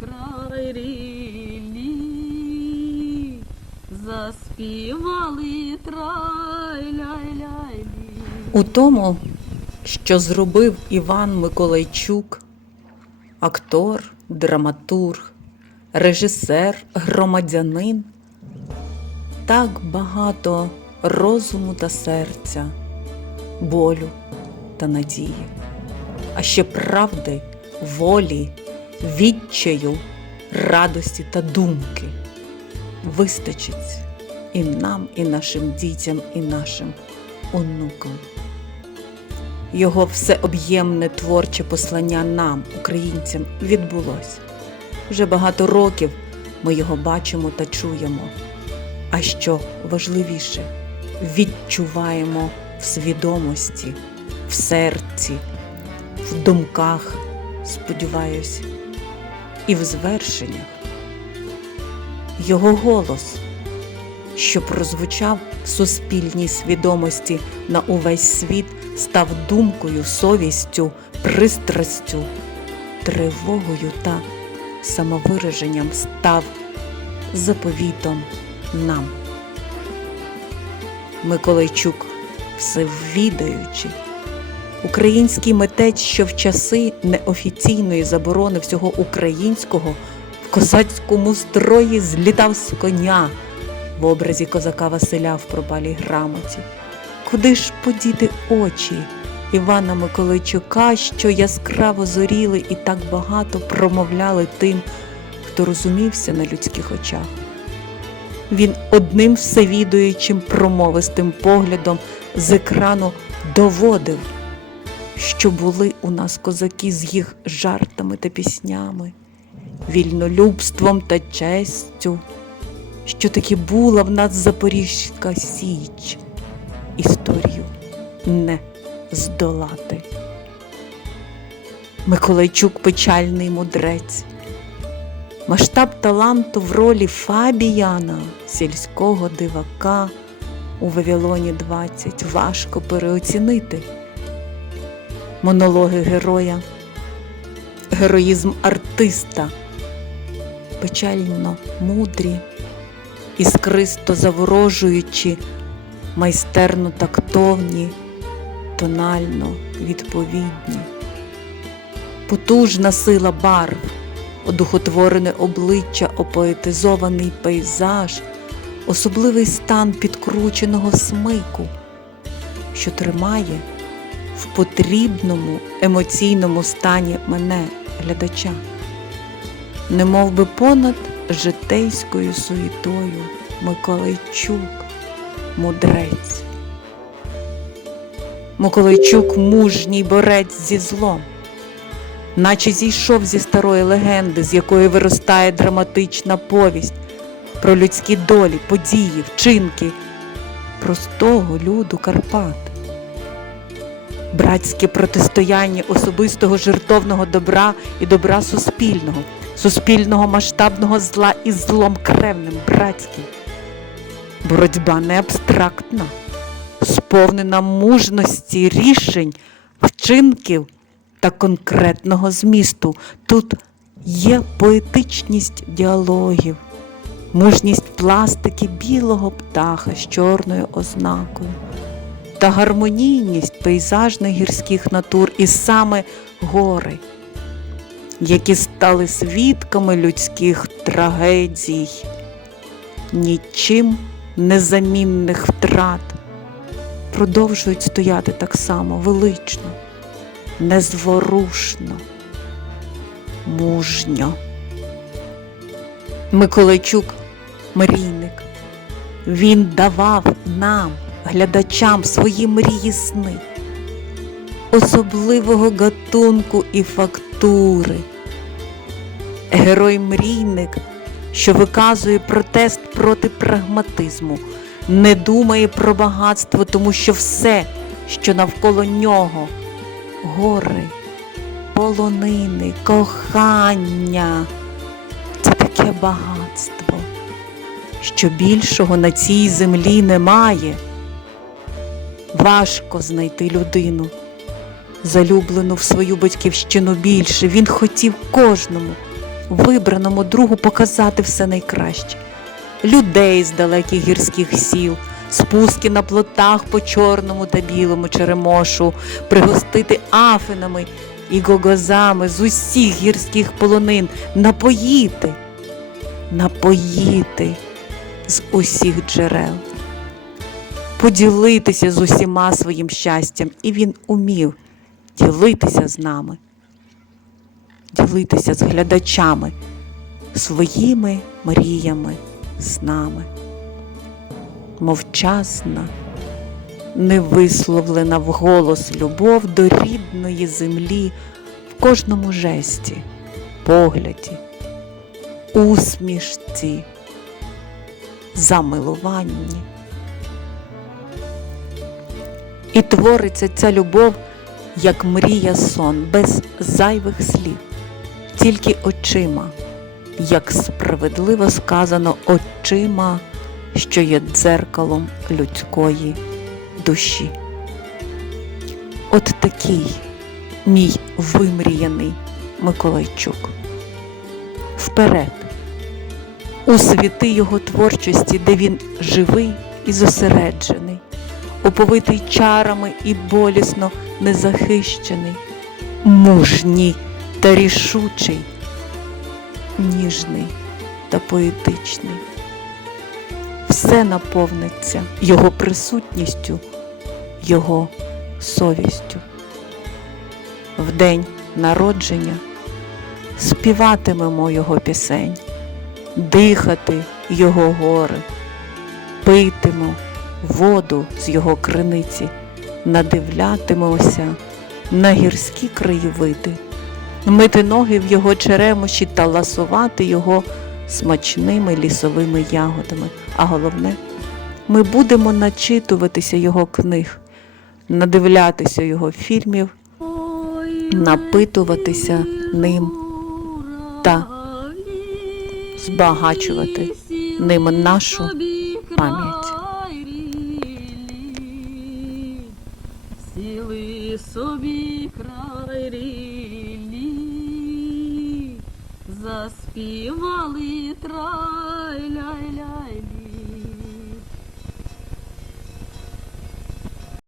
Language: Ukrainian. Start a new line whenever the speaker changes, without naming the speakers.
край рідний, заспівали трай-ляй-ляй.
У тому, що зробив Іван Миколайчук, актор, драматург, режисер, громадянин, так багато розуму та серця, болю та надії, а ще правди, волі, відчаю, радості та думки. Вистачить і нам, і нашим дітям, і нашим онукам. Його всеоб'ємне творче послання нам, українцям, відбулося. Вже багато років ми його бачимо та чуємо. А що важливіше, відчуваємо в свідомості, в серці, в думках, сподіваюсь, і в звершеннях. Його голос що прозвучав в суспільній свідомості на увесь світ, став думкою, совістю, пристрастю, тривогою та самовираженням став заповітом нам. Миколайчук, всевідаючий, український митець, що в часи неофіційної заборони всього українського в козацькому строї злітав з коня в образі козака Василя в пропалій грамоті. Куди ж подіти очі Івана Миколайчука, що яскраво зоріли і так багато промовляли тим, хто розумівся на людських очах? Він одним всевідуючим промовистим поглядом з екрану доводив, що були у нас козаки з їх жартами та піснями, вільнолюбством та честю що таки була в нас Запорізька Січ. Історію не здолати. Миколайчук печальний мудрець. Масштаб таланту в ролі Фабіяна, сільського дивака у Вавилоні 20 важко переоцінити. Монологи героя, героїзм артиста, печально мудрі іскристо заворожуючи, майстерно тактовні, тонально відповідні. Потужна сила барв, одухотворене обличчя, опоетизований пейзаж, особливий стан підкрученого смику, що тримає в потрібному емоційному стані мене, глядача, немов би понад житейською суєтою Миколайчук, мудрець. Миколайчук мужній борець зі злом, наче зійшов зі старої легенди, з якої виростає драматична повість про людські долі, події, вчинки простого люду Карпат. Братське протистояння особистого жертовного добра і добра суспільного суспільного масштабного зла із злом кревним братським. Боротьба не абстрактна, сповнена мужності рішень, вчинків та конкретного змісту. Тут є поетичність діалогів, мужність пластики білого птаха з чорною ознакою та гармонійність пейзажних гірських натур і саме гори які стали свідками людських трагедій, нічим незамінних втрат, продовжують стояти так само велично, незворушно, мужньо. Миколайчук мрійник. Він давав нам, глядачам, свої мрії сни, особливого гатунку і фактури. Герой-мрійник, що виказує протест проти прагматизму, не думає про багатство, тому що все, що навколо нього, гори, полонини, кохання це таке багатство, що більшого на цій землі немає. Важко знайти людину, залюблену в свою батьківщину більше. Він хотів кожному вибраному другу показати все найкраще. Людей з далеких гірських сіл, спуски на плотах по чорному та білому черемошу, пригостити афинами і гогозами з усіх гірських полонин, напоїти, напоїти з усіх джерел, поділитися з усіма своїм щастям, і він умів ділитися з нами, ділитися з глядачами своїми мріями з нами. Мовчасна, невисловлена вголос любов до рідної землі в кожному жесті, погляді, усмішці, замилуванні. І твориться ця любов, як мрія сон, без зайвих слів, тільки очима, як справедливо сказано, очима, що є дзеркалом людської душі. От такий мій вимріяний Миколайчук. Вперед, у світи його творчості, де він живий і зосереджений, оповитий чарами і болісно незахищений, мужній та рішучий, ніжний та поетичний. Все наповниться його присутністю, його совістю. В день народження співатимемо його пісень, дихати його гори, питимо воду з його криниці, надивлятимемося на гірські краєвиди, мити ноги в його черемоші та ласувати його смачними лісовими ягодами. А головне, ми будемо начитуватися його книг, надивлятися його фільмів, напитуватися ним та збагачувати ним нашу пам'ять.
Сіли собі край рілі, заспівали трай ляй ляй